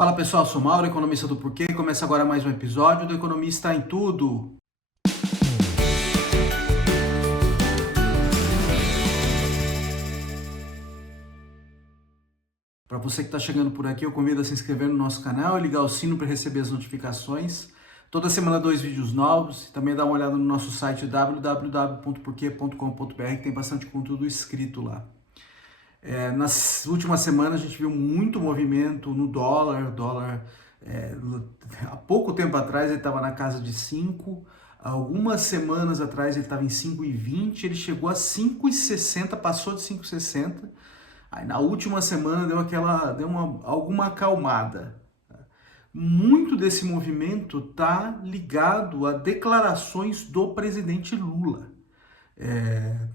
Fala pessoal, sou Mauro, economista do Porquê, e começa agora mais um episódio do Economista em Tudo. Para você que está chegando por aqui, eu convido a se inscrever no nosso canal e ligar o sino para receber as notificações. Toda semana 2 vídeos novos, e também dá uma olhada no nosso site www.porquê.com.br, que tem bastante conteúdo escrito lá. Nas últimas semanas a gente viu muito movimento no dólar. Há pouco tempo atrás ele estava na casa de 5, algumas semanas atrás ele estava em 5,20, ele chegou a 5,60, passou de 5,60, aí na última semana deu alguma acalmada. Muito desse movimento está ligado a declarações do presidente Lula.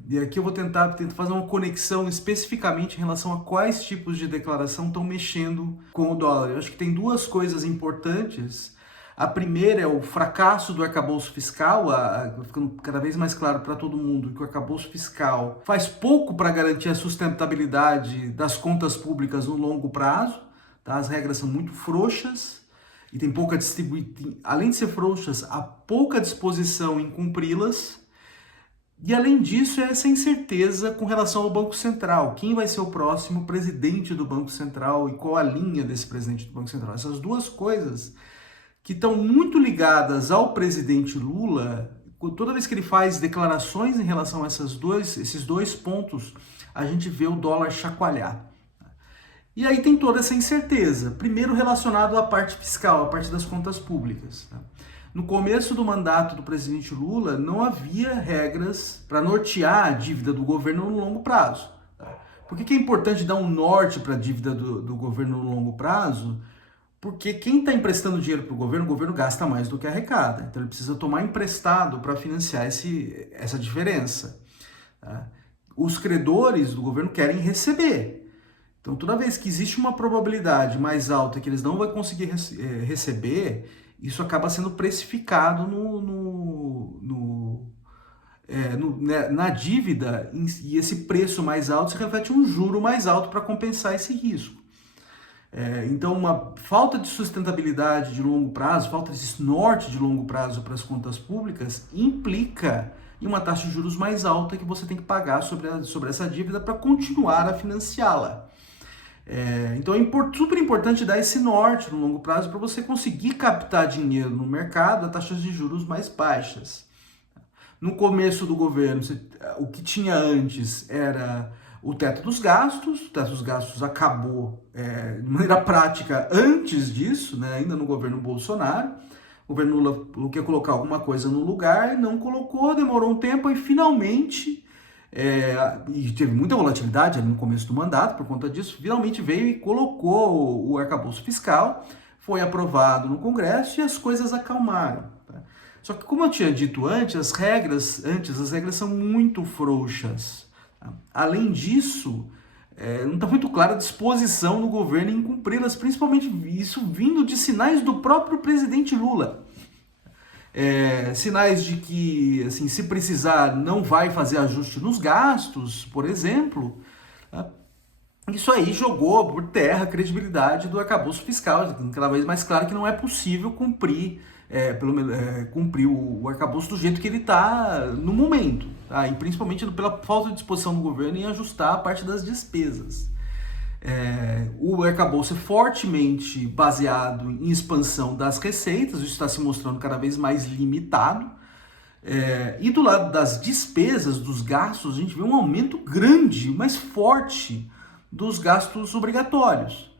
E aqui eu vou tentar fazer uma conexão especificamente em relação a quais tipos de declaração estão mexendo com o dólar. Eu acho que tem duas coisas importantes. A primeira é o fracasso do arcabouço fiscal, ficando cada vez mais claro para todo mundo que o arcabouço fiscal faz pouco para garantir a sustentabilidade das contas públicas no longo prazo. Tá? As regras são muito frouxas e tem pouca além de ser frouxas, há pouca disposição em cumpri-las. E além disso, é essa incerteza com relação ao Banco Central. Quem vai ser o próximo presidente do Banco Central e qual a linha desse presidente do Banco Central? Essas duas coisas que estão muito ligadas ao presidente Lula, toda vez que ele faz declarações em relação a esses dois pontos, a gente vê o dólar chacoalhar. E aí tem toda essa incerteza. Primeiro relacionado à parte fiscal, à parte das contas públicas. No começo do mandato do presidente Lula, não havia regras para nortear a dívida do governo no longo prazo. Por que é importante dar um norte para a dívida do governo no longo prazo? Porque quem está emprestando dinheiro para o governo gasta mais do que arrecada. Então ele precisa tomar emprestado para financiar essa diferença. Os credores do governo querem receber. Então toda vez que existe uma probabilidade mais alta que eles não vão conseguir receber, isso acaba sendo precificado na dívida, e esse preço mais alto se reflete um juro mais alto para compensar esse risco. Então, uma falta de sustentabilidade de longo prazo, falta desse norte de longo prazo para as contas públicas, implica em uma taxa de juros mais alta que você tem que pagar sobre essa dívida para continuar a financiá-la. Então é super importante dar esse norte no longo prazo para você conseguir captar dinheiro no mercado a taxas de juros mais baixas. No começo do governo, o que tinha antes era o teto dos gastos. O teto dos gastos acabou de maneira prática antes disso, né, ainda no governo Bolsonaro. O governo Lula quer colocar alguma coisa no lugar, não colocou, demorou um tempo e finalmente... e teve muita volatilidade ali no começo do mandato por conta disso, finalmente veio e colocou o arcabouço fiscal, foi aprovado no Congresso e as coisas acalmaram. Tá? Só que, como eu tinha dito antes, as regras são muito frouxas. Tá? Além disso, não está muito clara a disposição do governo em cumpri-las, principalmente isso vindo de sinais do próprio presidente Lula. Sinais de que, assim, se precisar, não vai fazer ajuste nos gastos, por exemplo. Tá? Isso aí jogou por terra a credibilidade do arcabouço fiscal, cada vez mais claro que não é possível cumprir, cumprir o arcabouço do jeito que ele está no momento, tá? E principalmente pela falta de disposição do governo em ajustar a parte das despesas. O arcabouço é fortemente baseado em expansão das receitas, isso está se mostrando cada vez mais limitado. E do lado das despesas, dos gastos, a gente vê um aumento grande, mais forte, dos gastos obrigatórios,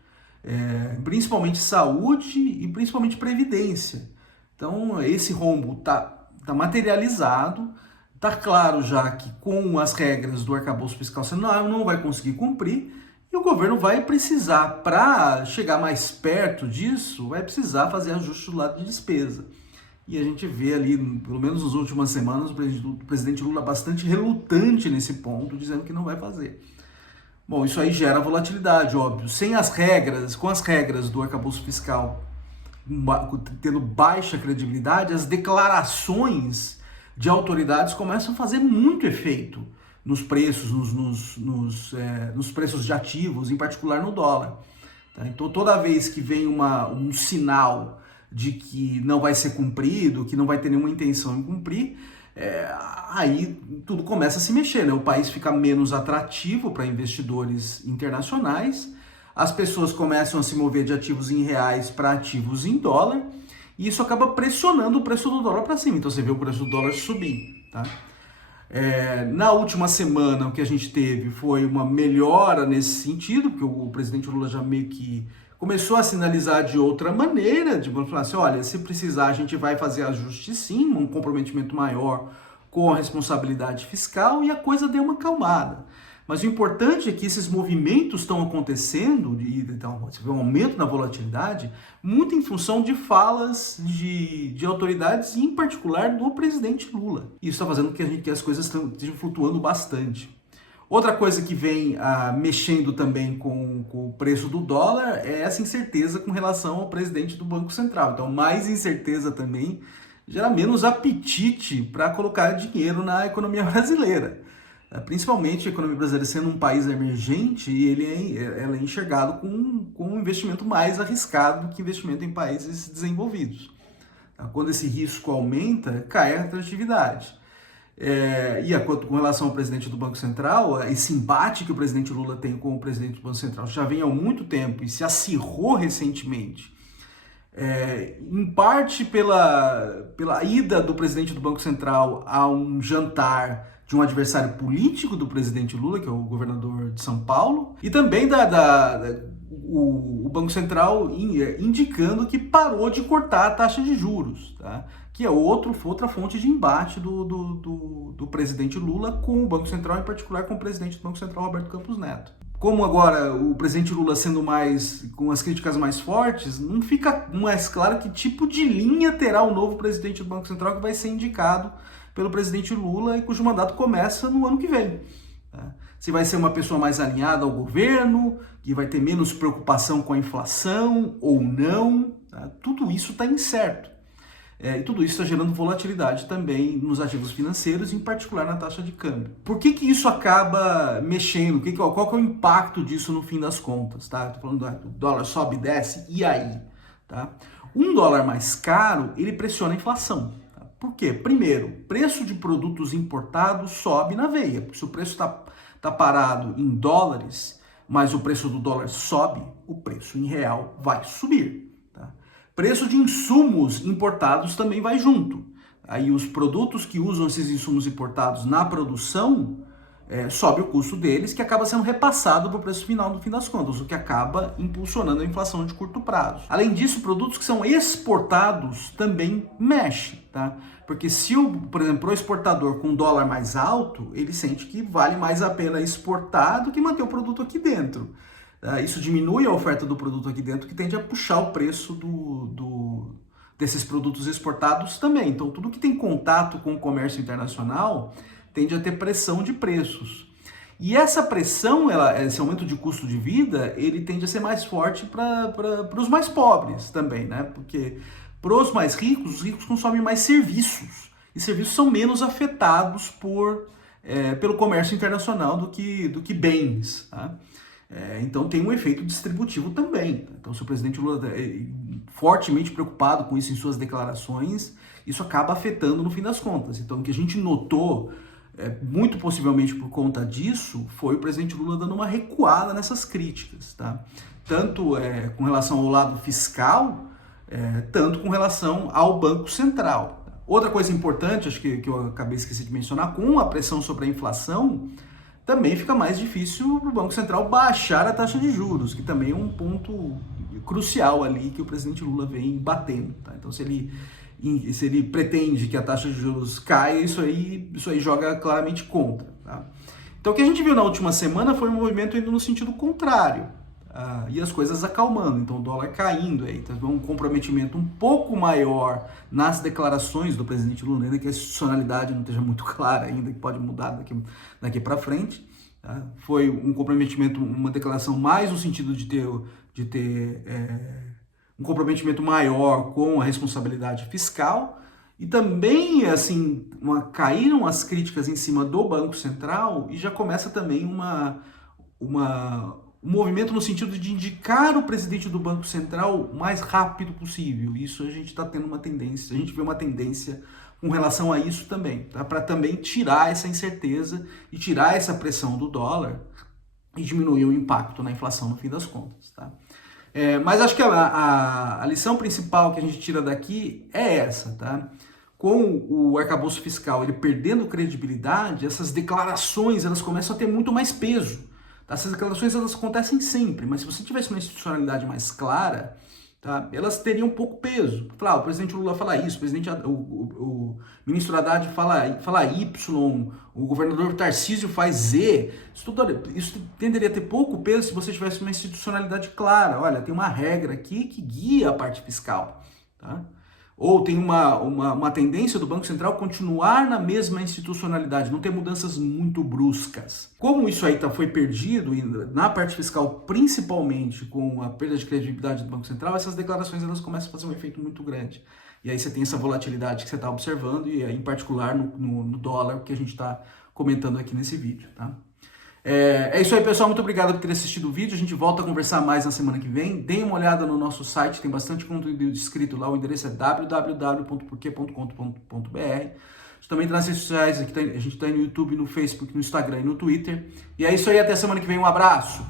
principalmente saúde e principalmente previdência. Então esse rombo está materializado, está claro já que com as regras do arcabouço fiscal você não vai conseguir cumprir. E o governo vai precisar, para chegar mais perto disso, vai precisar fazer ajuste do lado de despesa. E a gente vê ali, pelo menos nas últimas semanas, o presidente Lula bastante relutante nesse ponto, dizendo que não vai fazer. Bom, isso aí gera volatilidade, óbvio. Com as regras do arcabouço fiscal tendo baixa credibilidade, as declarações de autoridades começam a fazer muito efeito nos preços, nos preços de ativos, em particular no dólar. Tá? Então, toda vez que vem um sinal de que não vai ser cumprido, que não vai ter nenhuma intenção em cumprir, aí tudo começa a se mexer, né? O país fica menos atrativo para investidores internacionais, as pessoas começam a se mover de ativos em reais para ativos em dólar, e isso acaba pressionando o preço do dólar para cima. Então você vê o preço do dólar subir, tá? Na última semana, o que a gente teve foi uma melhora nesse sentido, porque o presidente Lula já meio que começou a sinalizar de outra maneira, de falar assim, olha, se precisar a gente vai fazer ajuste sim, um comprometimento maior com a responsabilidade fiscal, e a coisa deu uma acalmada. Mas o importante é que esses movimentos estão acontecendo, então você vê um aumento na volatilidade, muito em função de falas de autoridades, e em particular do presidente Lula. Isso está fazendo com que as coisas estejam flutuando bastante. Outra coisa que vem mexendo também com o preço do dólar é essa incerteza com relação ao presidente do Banco Central. Então, mais incerteza também gera menos apetite para colocar dinheiro na economia brasileira. Principalmente a economia brasileira sendo um país emergente, ela é enxergado com um investimento mais arriscado do que investimento em países desenvolvidos. Quando esse risco aumenta, cai a atratividade. Com relação ao presidente do Banco Central, esse embate que o presidente Lula tem com o presidente do Banco Central já vem há muito tempo e se acirrou recentemente, em parte pela ida do presidente do Banco Central a um jantar de um adversário político do presidente Lula, que é o governador de São Paulo, e também o Banco Central indicando que parou de cortar a taxa de juros, tá? Que é outra fonte de embate do presidente Lula com o Banco Central, em particular com o presidente do Banco Central, Roberto Campos Neto. Como agora o presidente Lula sendo com as críticas mais fortes, não fica mais claro que tipo de linha terá o novo presidente do Banco Central, que vai ser indicado pelo presidente Lula e cujo mandato começa no ano que vem. Tá? Se vai ser uma pessoa mais alinhada ao governo, que vai ter menos preocupação com a inflação ou não, tá? Tudo isso está incerto. E tudo isso está gerando volatilidade também nos ativos financeiros, em particular na taxa de câmbio. Por que isso acaba mexendo? Qual que é o impacto disso no fim das contas? Tá? Estou falando do dólar sobe e desce, e aí? Tá? Um dólar mais caro, ele pressiona a inflação. Tá? Por quê? Primeiro, preço de produtos importados sobe na veia. Porque se o preço está parado em dólares, mas o preço do dólar sobe, o preço em real vai subir. Preço de insumos importados também vai junto. Aí os produtos que usam esses insumos importados na produção, sobe o custo deles, que acaba sendo repassado para o preço final no fim das contas, o que acaba impulsionando a inflação de curto prazo. Além disso, produtos que são exportados também mexem, tá? Porque se, por exemplo, o exportador com dólar mais alto, ele sente que vale mais a pena exportar do que manter o produto aqui dentro. Isso diminui a oferta do produto aqui dentro, que tende a puxar o preço desses produtos exportados também. Então, tudo que tem contato com o comércio internacional tende a ter pressão de preços. E essa pressão, esse aumento de custo de vida, ele tende a ser mais forte para os mais pobres também, né? Porque para os mais ricos, os ricos consomem mais serviços. E serviços são menos afetados pelo comércio internacional do que bens, tá? Então tem um efeito distributivo também. Então, se o presidente Lula é fortemente preocupado com isso em suas declarações, isso acaba afetando no fim das contas. Então, o que a gente notou, muito possivelmente por conta disso, foi o presidente Lula dando uma recuada nessas críticas, tá? Tanto com relação ao lado fiscal, tanto com relação ao Banco Central. Outra coisa importante, acho que eu acabei esquecendo de mencionar, com a pressão sobre a inflação, também fica mais difícil para o Banco Central baixar a taxa de juros, que também é um ponto crucial ali que o presidente Lula vem batendo. Tá? Então, se ele pretende que a taxa de juros caia, isso aí joga claramente contra. Tá? Então, o que a gente viu na última semana foi um movimento indo no sentido contrário, e as coisas acalmando. Então, o dólar caindo, então, um comprometimento um pouco maior nas declarações do presidente Lula, ainda que a institucionalidade não esteja muito clara ainda, que pode mudar daqui para frente. Tá? Foi um comprometimento, uma declaração mais no sentido de ter um comprometimento maior com a responsabilidade fiscal, e também, assim, caíram as críticas em cima do Banco Central, e já começa também um movimento no sentido de indicar o presidente do Banco Central o mais rápido possível. Isso a gente está tendo uma tendência, a gente vê uma tendência com relação a isso também, tá? Para também tirar essa incerteza e tirar essa pressão do dólar e diminuir o impacto na inflação no fim das contas, tá? Mas acho que a lição principal que a gente tira daqui é essa, tá? Com o arcabouço fiscal ele perdendo credibilidade, essas declarações elas começam a ter muito mais peso. Tá? Essas declarações elas acontecem sempre, mas se você tivesse uma institucionalidade mais clara, tá? Elas teriam pouco peso. Falar, o presidente Lula fala isso, o ministro Haddad fala Y, o governador Tarcísio faz Z. Isso tenderia a ter pouco peso se você tivesse uma institucionalidade clara. Olha, tem uma regra aqui que guia a parte fiscal. Tá? Ou tem uma tendência do Banco Central continuar na mesma institucionalidade, não ter mudanças muito bruscas. Como isso aí foi perdido, e na parte fiscal, principalmente com a perda de credibilidade do Banco Central, essas declarações elas começam a fazer um efeito muito grande. E aí você tem essa volatilidade que você está observando, e em particular no dólar, que a gente está comentando aqui nesse vídeo. Tá? É isso aí, pessoal. Muito obrigado por ter assistido o vídeo. A gente volta a conversar mais na semana que vem. Deem uma olhada no nosso site, tem bastante conteúdo escrito lá. O endereço é www.porquê.com.br. A gente também está nas redes sociais. A gente está no YouTube, no Facebook, no Instagram e no Twitter. E é isso aí. Até semana que vem. Um abraço.